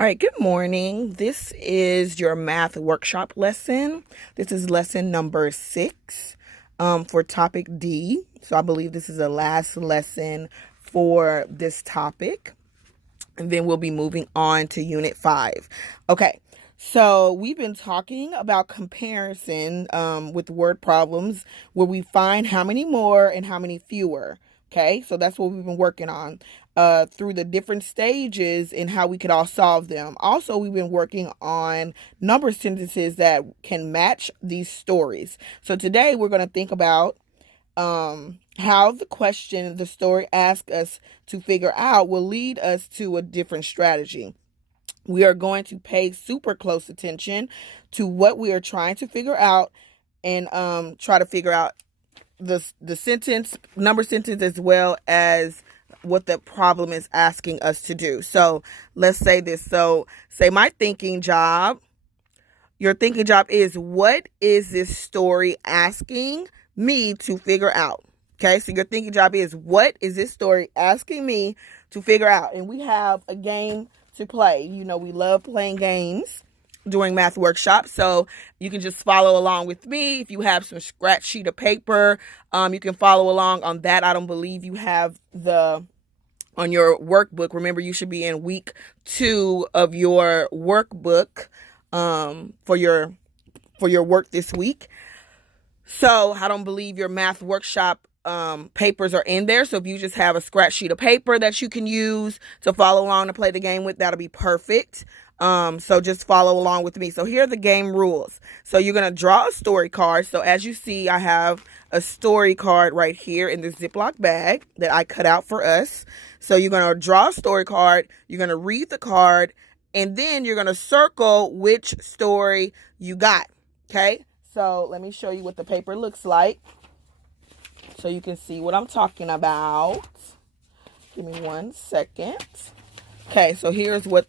All right, good morning. This is your math workshop lesson. This is lesson number 6 for topic D. So I believe this is the last lesson for this topic. And then we'll be moving on to unit 5. Okay, so we've been talking about comparison with word problems where we find how many more and how many fewer. Okay, so that's what we've been working on through the different stages and how we could all solve them. Also, we've been working on number sentences that can match these stories. So today we're going to think about how the question the story asks us to figure out will lead us to a different strategy. We are going to pay super close attention to what we are trying to figure out and try to figure out the sentence, number sentence, as well as what the problem is asking us to do. So let's say this. So say my thinking job, your thinking job is, what is this story asking me to figure out? Okay, so your thinking job is, what is this story asking me to figure out? And we have a game to play. You know, we love playing games during math workshops, so you can just follow along with me. If you have some scratch sheet of paper, you can follow along on that. I don't believe you have on your workbook. Remember, you should be in week 2 of your workbook for your work this week. So I don't believe your math workshop papers are in there. So if you just have a scratch sheet of paper that you can use to follow along to play the game with, that'll be perfect. So just follow along with me. So here are the game rules. So you're going to draw a story card. So as you see, I have a story card right here in this Ziploc bag that I cut out for us. So you're going to draw a story card. You're going to read the card, and then you're going to circle which story you got. Okay. So let me show you what the paper looks like so you can see what I'm talking about. Give me 1 second. Okay, so here's what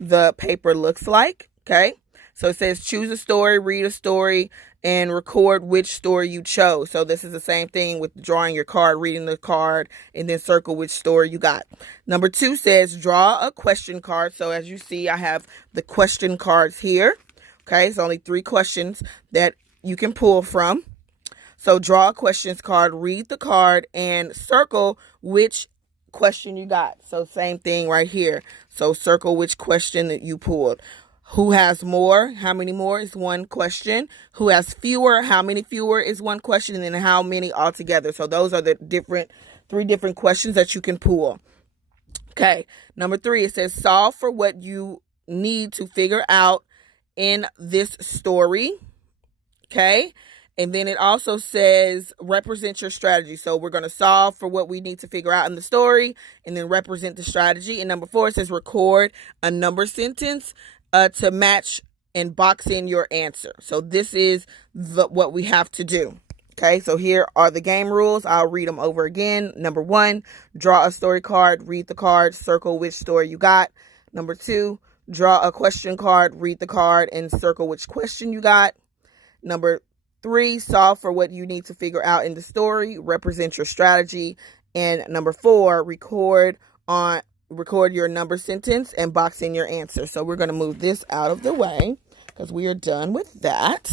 the paper looks like. Okay, so it says choose a story, read a story, and record which story you chose. So this is the same thing with drawing your card, reading the card, and then circle which story you got. Number 2 says draw a question card. So as you see, I have the question cards here. Okay, it's only 3 questions that you can pull from. So draw a questions card, read the card, and circle which question you got. So same thing right here. So circle which question that you pulled. Who has more? How many more is 1 question. Who has fewer? How many fewer is 1 question. And then how many altogether. So those are the 3 different questions that you can pull. Okay, number 3, it says solve for what you need to figure out in this story. Okay, and then it also says represent your strategy. So we're going to solve for what we need to figure out in the story and then represent the strategy. And number 4, it says record a number sentence to match and box in your answer. So this is what we have to do. Okay, so here are the game rules. I'll read them over again. Number 1, draw a story card, read the card, circle which story you got. Number 2, draw a question card, read the card, and circle which question you got. Number 3, solve for what you need to figure out in the story, represent your strategy. And number 4, record your number sentence and box in your answer. So we're going to move this out of the way because we are done with that.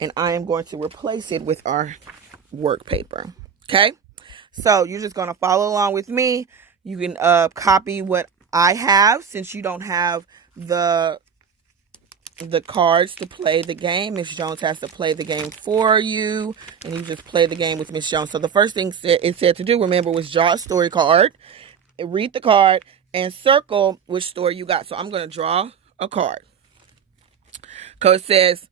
And I am going to replace it with our work paper. Okay, so you're just going to follow along with me. You can copy what I have since you don't have the cards to play the game. Miss Jones has to play the game for you, and you just play the game with Miss Jones. So the first thing it said to do, remember, was draw a story card, read the card, and circle which story you got. So I'm going to draw a card. Because it says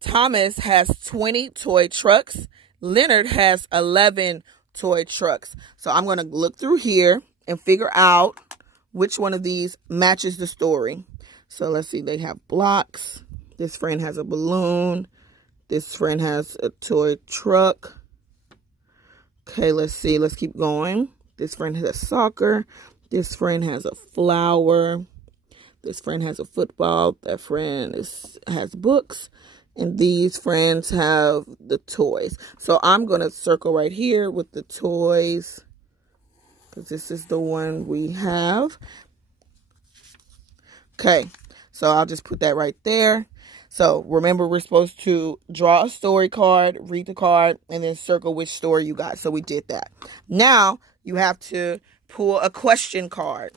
Thomas has 20 toy trucks. Leonard has 11 toy trucks. So I'm going to look through here and figure out which one of these matches the story. So let's see, they have blocks. This friend has a balloon. This friend has a toy truck. Okay, let's see. Let's keep going. This friend has a soccer. This friend has a flower. This friend has a football. That friend has books. And these friends have the toys. So I'm going to circle right here with the toys, because this is the one we have. Okay, so I'll just put that right there. So remember, we're supposed to draw a story card, read the card, and then circle which story you got. So we did that. Now you have to pull a question card.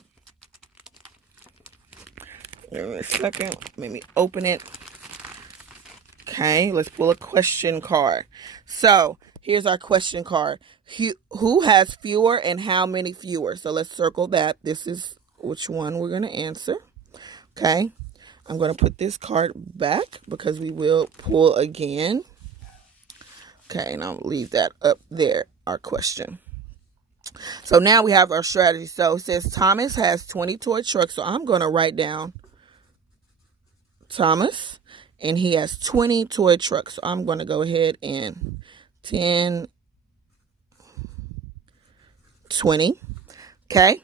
Give me a second. Let me open it. Okay, let's pull a question card. So here's our question card. Who has fewer and how many fewer? So let's circle that. This is which one we're going to answer. Okay, I'm going to put this card back because we will pull again. Okay, and I'll leave that up there, our question. So now we have our strategy. So it says Thomas has 20 toy trucks. So I'm going to write down Thomas, and he has 20 toy trucks. So I'm going to go ahead and 10, 20. Okay.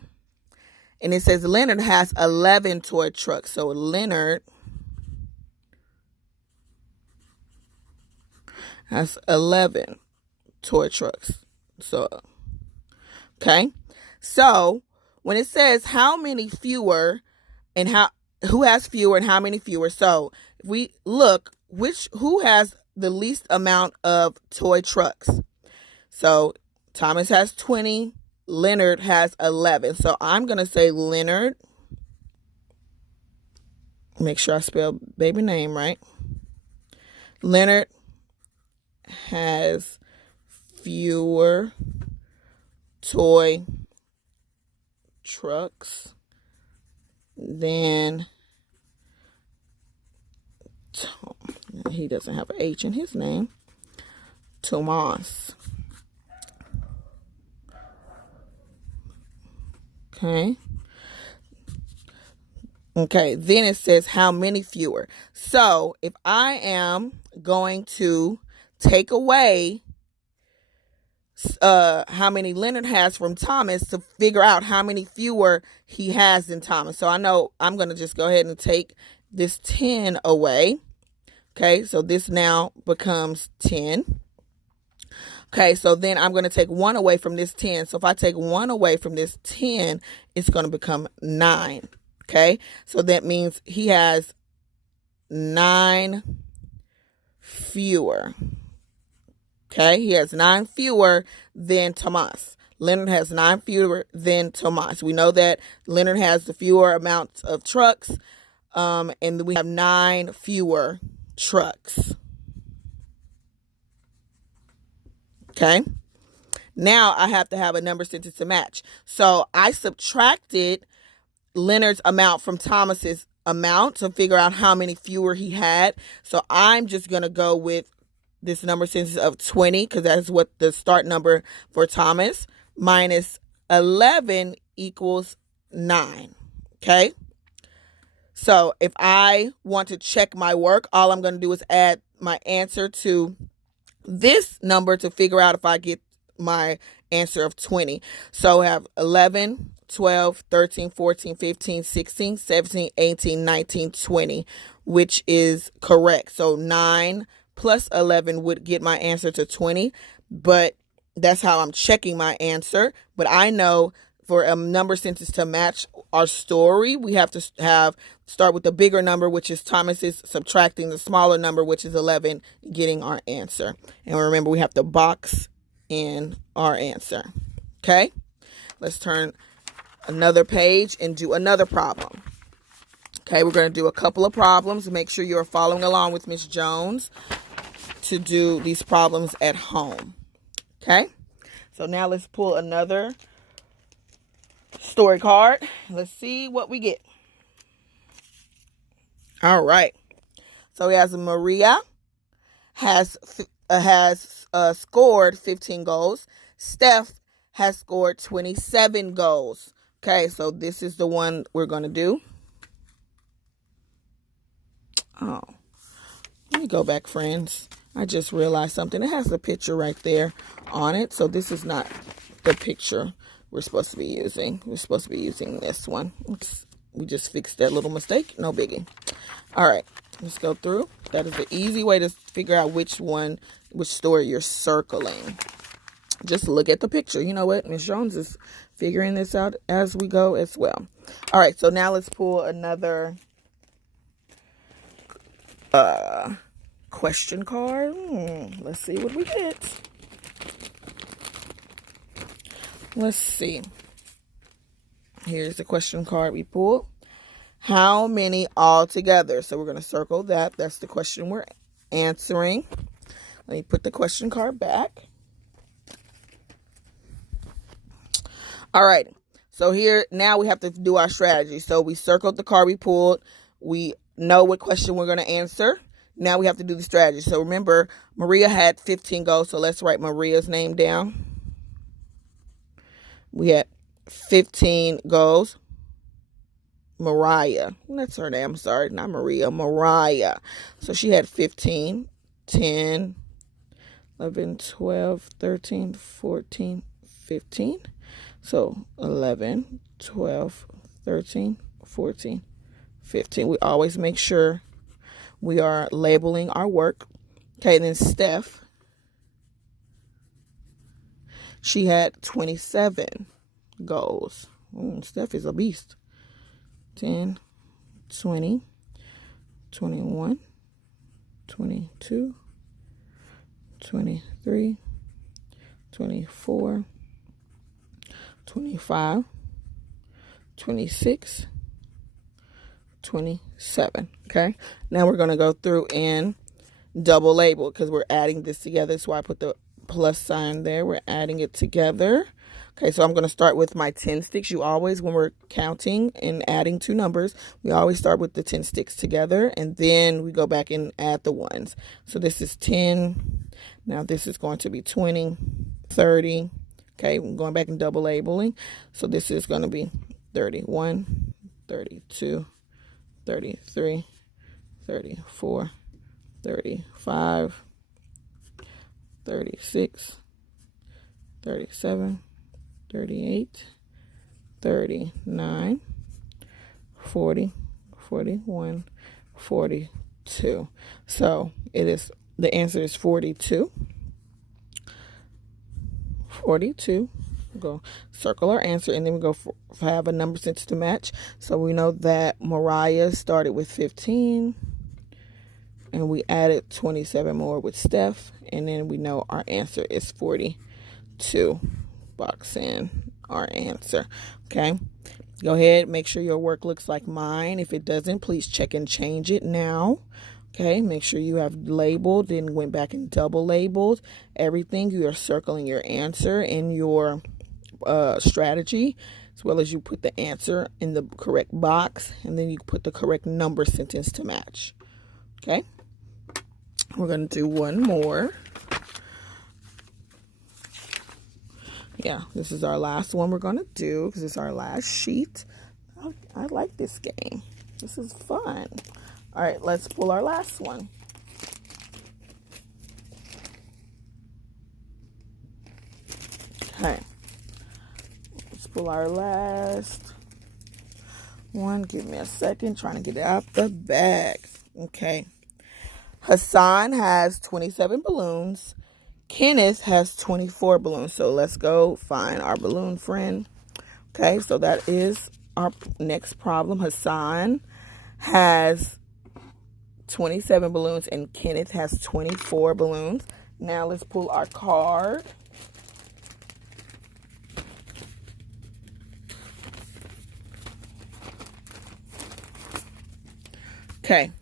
And it says Leonard has 11 toy trucks. So Leonard has 11 toy trucks. So, okay. So when it says how many fewer and who has fewer and how many fewer. So if we look, who has the least amount of toy trucks? So Thomas has 20. Leonard has 11. So I'm going to say Leonard. Make sure I spell baby name right. Leonard has fewer toy trucks than Tom. He doesn't have an H in his name. Thomas. Okay. Okay, then it says how many fewer. So if I am going to take away how many Leonard has from Thomas to figure out how many fewer he has than Thomas. So I know I'm going to just go ahead and take this 10 away. Okay, so this now becomes 10. Okay, so then I'm going to take 1 away from this 10. So if I take 1 away from this 10, it's going to become 9. Okay, so that means he has 9 fewer. Okay, he has 9 fewer than Thomas. Leonard has 9 fewer than Thomas. We know that Leonard has the fewer amounts of trucks, and we have 9 fewer trucks. Okay, now I have to have a number sentence to match. So I subtracted Leonard's amount from Thomas's amount to figure out how many fewer he had. So I'm just going to go with this number sentence of 20 because that's what the start number for Thomas, minus 11 equals 9. Okay. So if I want to check my work, all I'm going to do is add my answer to this number to figure out if I get my answer of 20. So I have 11, 12, 13, 14, 15, 16, 17, 18, 19, 20, which is correct. So 9 plus 11 would get my answer to 20, but that's how I'm checking my answer. But I know for a number sentence to match our story, we have to start with the bigger number, which is Thomas's, subtracting the smaller number, which is 11, getting our answer. And remember, we have to box in our answer. Okay, let's turn another page and do another problem. Okay, we're going to do a couple of problems. Make sure you're following along with Miss Jones to do these problems at home. Okay, so now let's pull another story card. Let's see what we get. All right. So he has Maria has scored 15 goals. Steph has scored 27 goals. Okay, so this is the one we're going to do. Oh, let me go back, friends. I just realized something. It has a picture right there on it. So this is not the picture we're supposed to be using. We're supposed to be using this one. We just fixed that little mistake. No biggie. All right, let's go through. That is the easy way to figure out which story you're circling. Just look at the picture. You know what? Miss Jones is figuring this out as we go as well. All right, so now let's pull another question card. Let's see what we get. Let's see. Here's the question card we pulled. How many altogether? So we're going to circle that. That's the question we're answering. Let me put the question card back. All right. So here, now we have to do our strategy. So we circled the card we pulled. We know what question we're going to answer. Now we have to do the strategy. So remember, Maria had 15 goals. So let's write Maria's name down. We had 15 goals. Mariah. That's her name. I'm sorry. Not Maria. Mariah. So she had 15, 10, 11, 12, 13, 14, 15. So 11, 12, 13, 14, 15. We always make sure we are labeling our work. Okay, then Steph. She had 27 goals. Steph is a beast. 10, 20, 21, 22, 23, 24, 25, 26, 27. Okay, now we're going to go through and double label because we're adding this together. So I put the plus sign there. We're adding it together. Okay, so I'm going to start with my 10 sticks. You always, when we're counting and adding two numbers, we always start with the 10 sticks together, and then we go back and add the ones. So this is 10. Now this is going to be 20, 30. Okay, I'm going back and double labeling. So this is going to be 31, 32, 33, 34, 35, 36, 37, 38, 39, 40, 41, 42. So the answer is 42. 42. Go circle our answer, and then we go for have a number sense to match. So we know that Mariah started with 15, and we added 27 more with Steph, and then we know our answer is 42. Box in our answer. Okay, go ahead, make sure your work looks like mine. If it doesn't, please check and change it now. Okay, make sure you have labeled, then went back and double labeled everything. You are circling your answer in your strategy, as well as you put the answer in the correct box, and then you put the correct number sentence to match. Okay, we're going to do one more. Yeah, this is our last one we're going to do because it's our last sheet. I like this game. This is fun. All right, let's pull our last one. Okay, let's pull our last one. Give me a second, trying to get it out the bag. Okay, Hassan has 27 balloons. Kenneth has 24 balloons. So let's go find our balloon friend. Okay, so that is our next problem. Hassan has 27 balloons and Kenneth has 24 balloons. Now let's pull our card. Okay,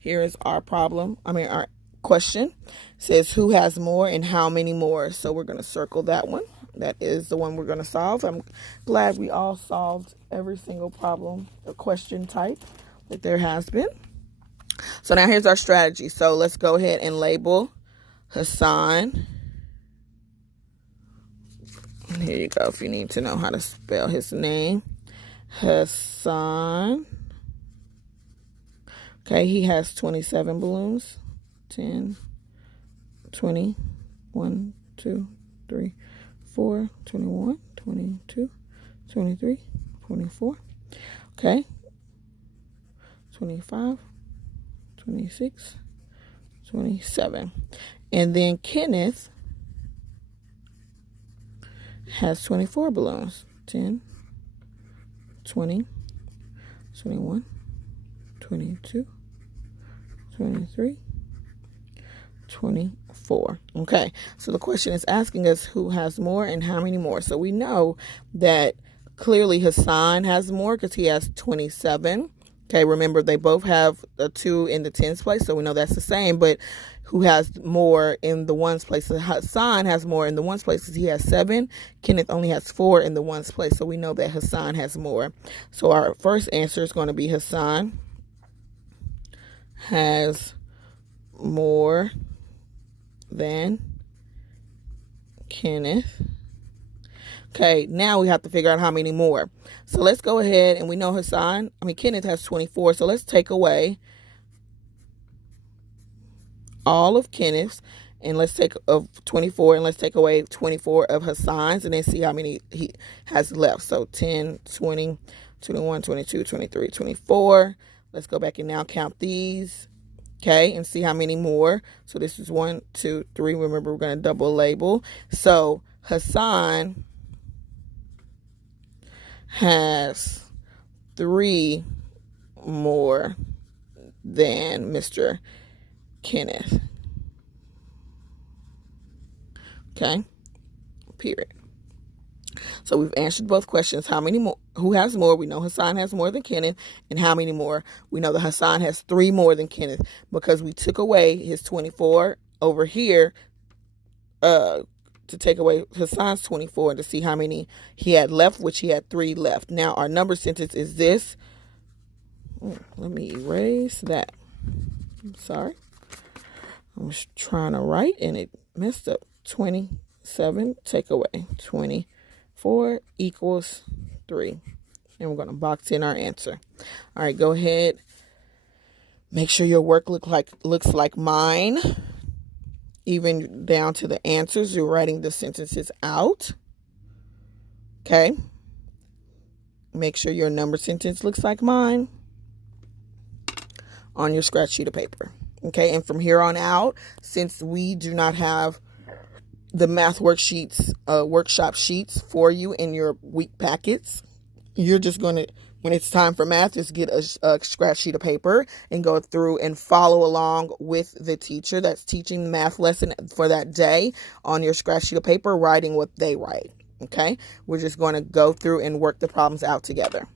here is our problem. Our question. It says who has more and how many more. So we're going to circle that one. That is the one we're going to solve. I'm glad we all solved every single problem or question type that there has been. So now here's our strategy. So let's go ahead and label Hassan. And here you go if you need to know how to spell his name. Hassan. Okay, he has 27 balloons. 10, 20, 1, 2, 3, 4, 21, 22, 23, 24. Okay. 25, 26, 27. And then Kenneth has 24 balloons. 10, 20, 21, 22, 23, 24. Okay, so the question is asking us who has more and how many more. So we know that clearly Hassan has more because he has 27. Okay, remember they both have a 2 in the tens place, so we know that's the same, but who has more in the ones place? So Hassan has more in the ones place because he has 7. Kenneth only has 4 in the ones place, so we know that Hassan has more. So our first answer is going to be Hassan has more than Kenneth. Okay, now we have to figure out how many more. So let's go ahead, and we know Kenneth has 24, so let's take away all of Kenneth's, and let's take of 24, and let's take away 24 of Hassan's, and then see how many he has left. So 10, 20, 21, 22, 23, 24. Let's go back and now count these. Okay, and see how many more. So this is 1, 2, 3. Remember, we're going to double label. So Hassan has 3 more than Mr. Kenneth. Okay, period. So we've answered both questions. How many more? Who has more? We know Hassan has more than Kenneth. And how many more? We know that Hassan has 3 more than Kenneth because we took away his 24 over here to take away Hassan's 24 and to see how many he had left, which he had 3 left. Now our number sentence is this. Let me erase that. I'm sorry. I was trying to write and it messed up. 27 take away 24 equals 3. And we're going to box in our answer. All right, go ahead. Make sure your work looks like mine. Even down to the answers, you're writing the sentences out. Okay. Make sure your number sentence looks like mine on your scratch sheet of paper. Okay, and from here on out, since we do not have the math worksheets, workshop sheets for you in your week packets, you're just going to, when it's time for math, just get a scratch sheet of paper and go through and follow along with the teacher that's teaching the math lesson for that day on your scratch sheet of paper, writing what they write. Okay, we're just going to go through and work the problems out together.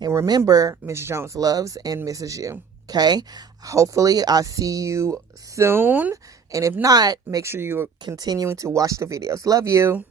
And remember, Miss Jones loves and misses you. Okay, hopefully I'll see you soon. And if not, make sure you're continuing to watch the videos. Love you.